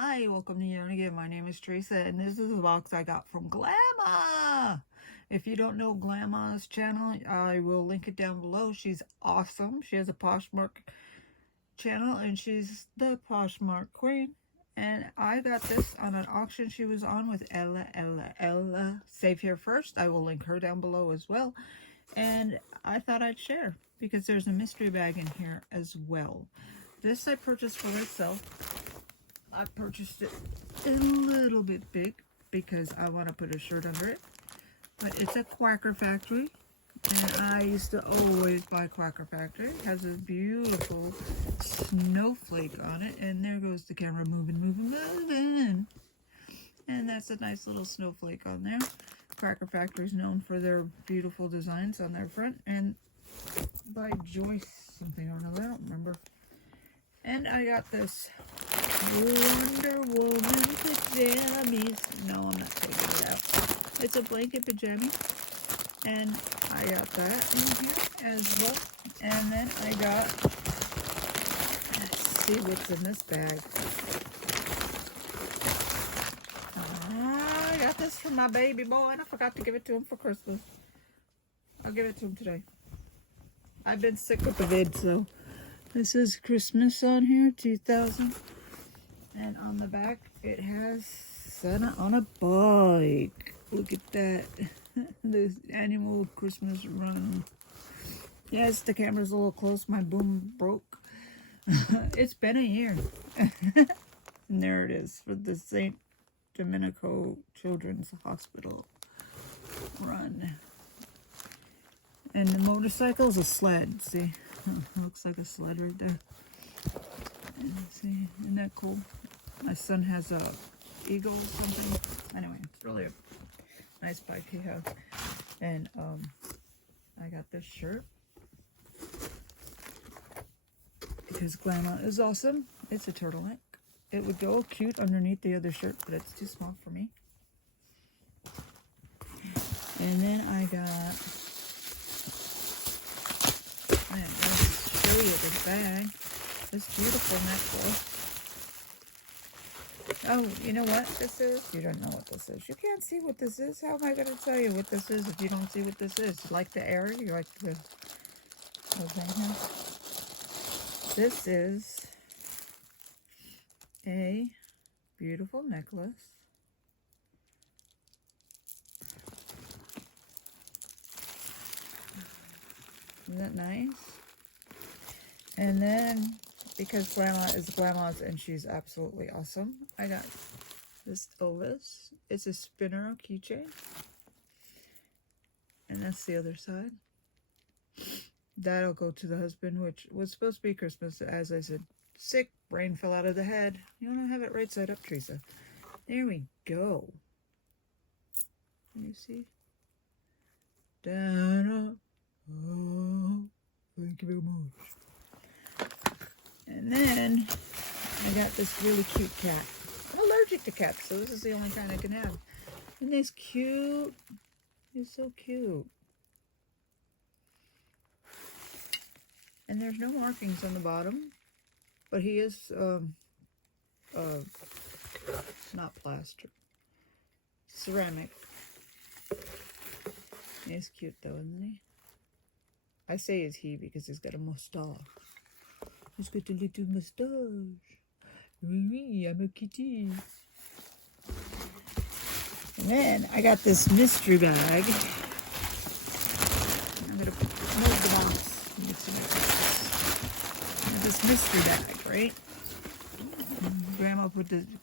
Hi, welcome to Yet Again. My name is Teresa, and this is a box I got from Glammaz. If you don't know Glammaz's channel, I will link it down below. She's awesome. She has a Poshmark channel, and she's the Poshmark queen. And I got this on an auction she was on with Ella. Save here first. I will link her down below as well. And I thought I'd share because there's a mystery bag in here as well. This I purchased for myself. I purchased it a little bit big because I want to put a shirt under it. But it's a Quacker Factory. And I used to always buy Quacker Factory. It has a beautiful snowflake on it. And there goes the camera moving. And that's a nice little snowflake on there. Quacker Factory is known for their beautiful designs on their front. And by Joyce something or another, I don't remember. And I got this Wonder Woman pajamas. No, I'm not taking it out. It's a blanket pajama. And I got that in here as well. And then I got, let's see what's in this bag. I got this from my baby boy, and I forgot to give it to him for Christmas. I'll give it to him today. I've been sick with the vid, so this is Christmas on here, 2000. And on the back, it has Santa on a bike. Look at that. The annual Christmas run. Yes, the camera's a little close. My boom broke. It's been a year. And there it is for the St. Domenico Children's Hospital run. And the motorcycle's a sled. See? Looks like a sled right there. And see, isn't that cool? My son has a eagle or something. Anyway, it's really a nice bike he has. And I got this shirt because Glammaz is awesome. It's a turtleneck. It would go cute underneath the other shirt, but it's too small for me. And then I got, let's show you the bag. This beautiful necklace. Oh, you know what this is? You don't know what this is. You can't see what this is. How am I going to tell you what this is if you don't see what this is? You like the air? You like the... Okay. This is a beautiful necklace. Isn't that nice? And then, because Glammaz is Glammaz and she's absolutely awesome, I got this Ovis. It's a spinner keychain. And that's the other side. That'll go to the husband, which was supposed to be Christmas. As I said, sick, brain fell out of the head. You want to have it right side up, Teresa. There we go. Can you see? Down, oh, thank you very much. And then I got this really cute cat. I'm allergic to cats, so this is the only kind I can have. Isn't this cute? He's so cute. And there's no markings on the bottom, but he is not plaster, ceramic. He's cute though, isn't he? I say is he because he's got a mustache. He's got a little mustache. Oui, I'm a kitty. And then I got this mystery bag. I'm gonna move the box. This mystery bag, right?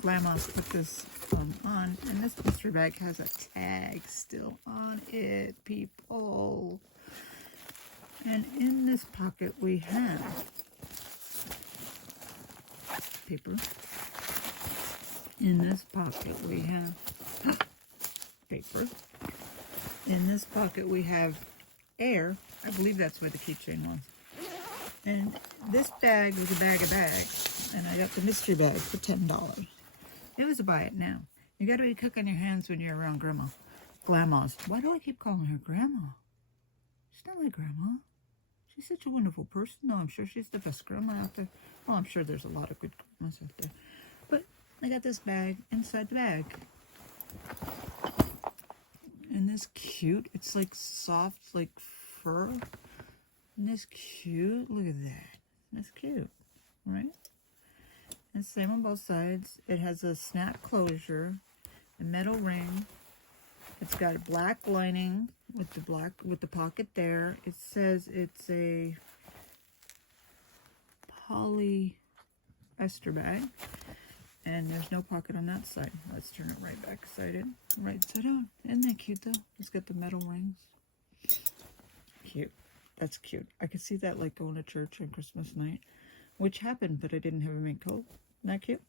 Glammaz put this on, and this mystery bag has a tag still on it, people. And in this pocket we have paper. In this pocket we have paper. In this pocket we have air. I believe that's where the keychain was. And this bag was a bag of bags. And I got the mystery bag for $10. It was a buy it now. You got to be cooking your hands when you're around Grandma. Glammaz. Why do I keep calling her Grandma? She's not my grandma. She's such a wonderful person. No, I'm sure she's the best grandma out there. Well, I'm sure there's a lot of good grandmas out there. But I got this bag inside the bag. Isn't this cute? It's like soft, like fur. Isn't this cute? Look at that. That's cute, right? And same on both sides. It has a snap closure, a metal ring. It's got a black lining with the pocket there. It says it's a polyester bag, and there's no pocket on that side. Let's turn it right back side on. Isn't that cute though? It's got the metal rings. Cute. That's cute. I could see that like going to church on Christmas night, which happened, but I didn't have a mink coat. Isn't that cute?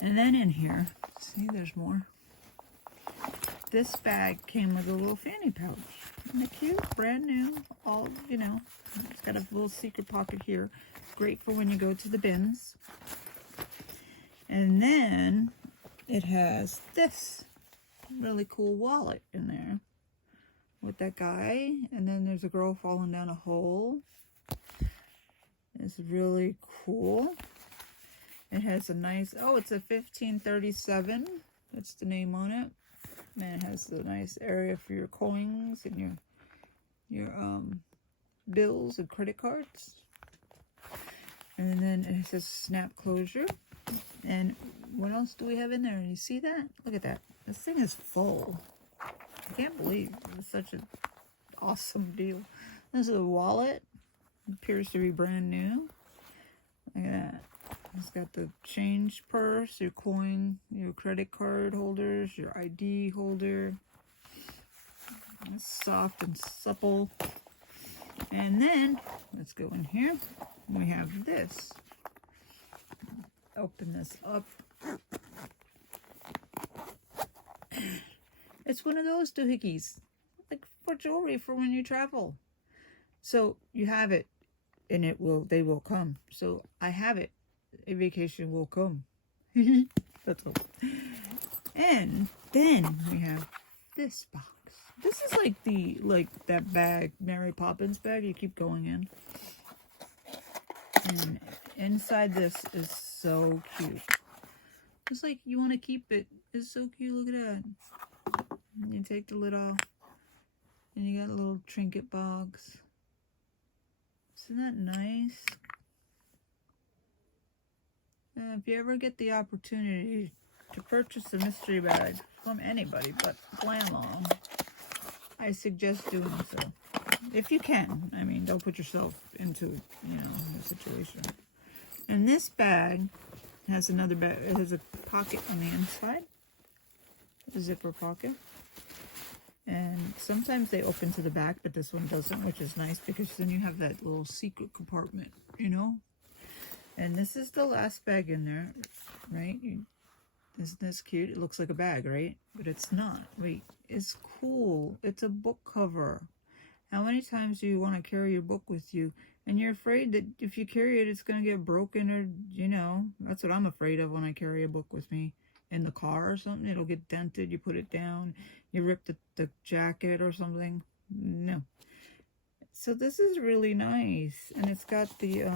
And then in here, see, there's more. This bag came with a little fanny pouch. Isn't it cute? Brand new. All, you know, it's got a little secret pocket here. Great for when you go to the bins. And then it has this really cool wallet in there with that guy. And then there's a girl falling down a hole. It's really cool. It has a nice, oh, it's a 1537. That's the name on it. And it has a nice area for your coins and your bills and credit cards. And then it says snap closure. And what else do we have in there? You see that? Look at that. This thing is full. I can't believe it's such an awesome deal. This is a wallet. It appears to be brand new. Look at that. It's got the change purse, your coin, your credit card holders, your ID holder. It's soft and supple. And then, let's go in here. We have this. Open this up. It's one of those doohickeys, like for jewelry for when you travel. So you have it, and they will come. So I have it. A vacation will come. That's all. And then we have this box. This is like that bag, Mary Poppins bag you keep going in. And inside this is so cute. It's like you want to keep it. It's so cute. Look at that. And you take the lid off. And you got a little trinket box. Isn't that nice? If you ever get the opportunity to purchase a mystery bag from anybody but Glammaz, I suggest doing so. If you can. I mean, don't put yourself into, a situation. And this bag has another bag. It has a pocket on the inside. A zipper pocket. And sometimes they open to the back, but this one doesn't, which is nice because then you have that little secret compartment, And this is the last bag in there, right? Isn't this cute? It looks like a bag, right? But it's not. Wait, it's cool. It's a book cover. How many times do you want to carry your book with you? And you're afraid that if you carry it, it's going to get broken or, That's what I'm afraid of when I carry a book with me in the car or something. It'll get dented. You put it down. You rip the jacket or something. No. So this is really nice. And it's got the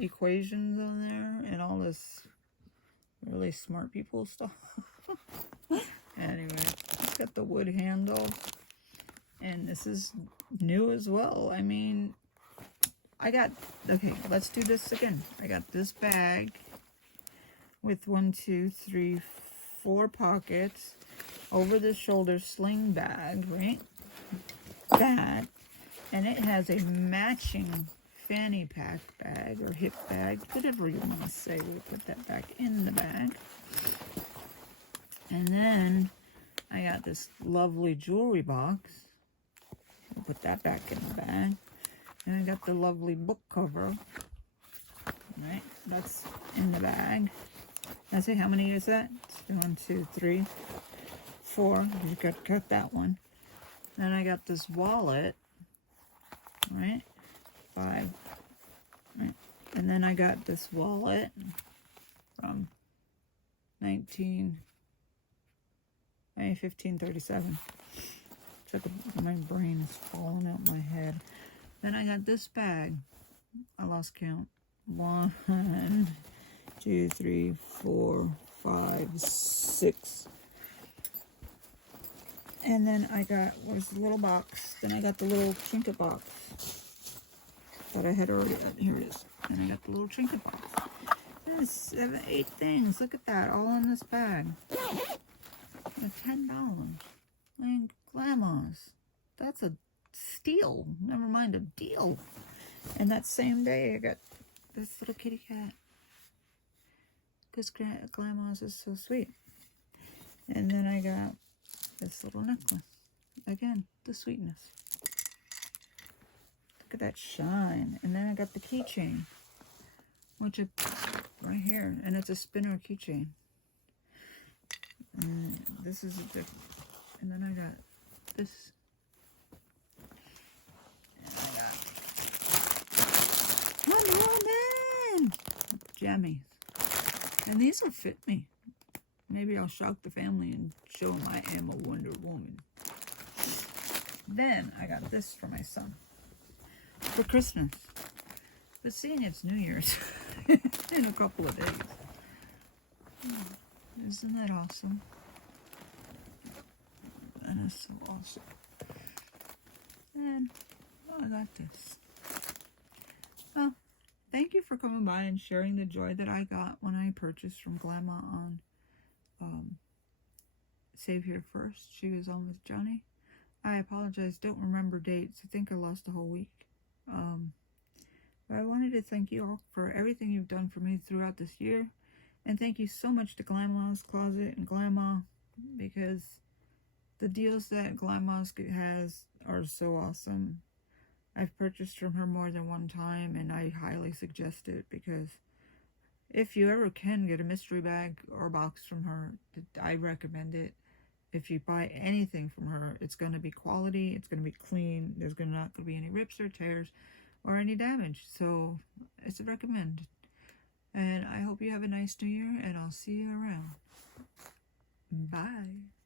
equations on there and all this really smart people stuff. Anyway, it's got the wood handle. And this is new as well. I mean, okay, let's do this again. I got this bag with 1, 2, 3, 4 pockets, over the shoulder sling bag, right? That, and it has a matching fanny pack bag or hip bag, whatever you want to say. We'll put that back in the bag. And then I got this lovely jewelry box. We'll put that back in the bag. And I got the lovely book cover. Right, that's in the bag. Now see, how many is that? 1, 2, 3, 4. You got to cut that one. Then I got this wallet. Right, 5. Right, and then I got this wallet from 1537. My brain is falling out my head. Then I got this bag. I lost count. 1, 2, 3, 4, 5, 6. And then I got, where's the little box? Then I got the little trinket box that I had already, here it is. And I got the little trinket box. There's 7, 8 things. Look at that, all in this bag. At $10. And Glammaz. That's a steal. Never mind a deal. And that same day I got this little kitty cat. Because Glammaz is so sweet. And then I got this little necklace. Again, the sweetness. Look at that shine. And then I got the keychain, which is right here. And it's a spinner keychain. And this is a different. And then I got this. And I got Wonder Woman! Jammies. And these will fit me. Maybe I'll shock the family and show them I am a Wonder Woman. Then I got this for my son for Christmas. But seeing it's New Year's in a couple of days. Isn't that awesome? That is so awesome. And I got this. Well, thank you for coming by and sharing the joy that I got when I purchased from Glammaz on Save Here First. She was on with Johnny. I apologize, don't remember dates. I think I lost a whole week. But I wanted to thank you all for everything you've done for me throughout this year. And thank you so much to Glammaz Closet and Glammaz, because the deals that Glammaz has are so awesome. I've purchased from her more than one time, and I highly suggest it, because if you ever can get a mystery bag or box from her, I recommend it. If you buy anything from her, it's going to be quality, it's going to be clean, there's not going to be any rips or tears or any damage. So it's a recommend. And I hope you have a nice New Year, and I'll see you around. Bye.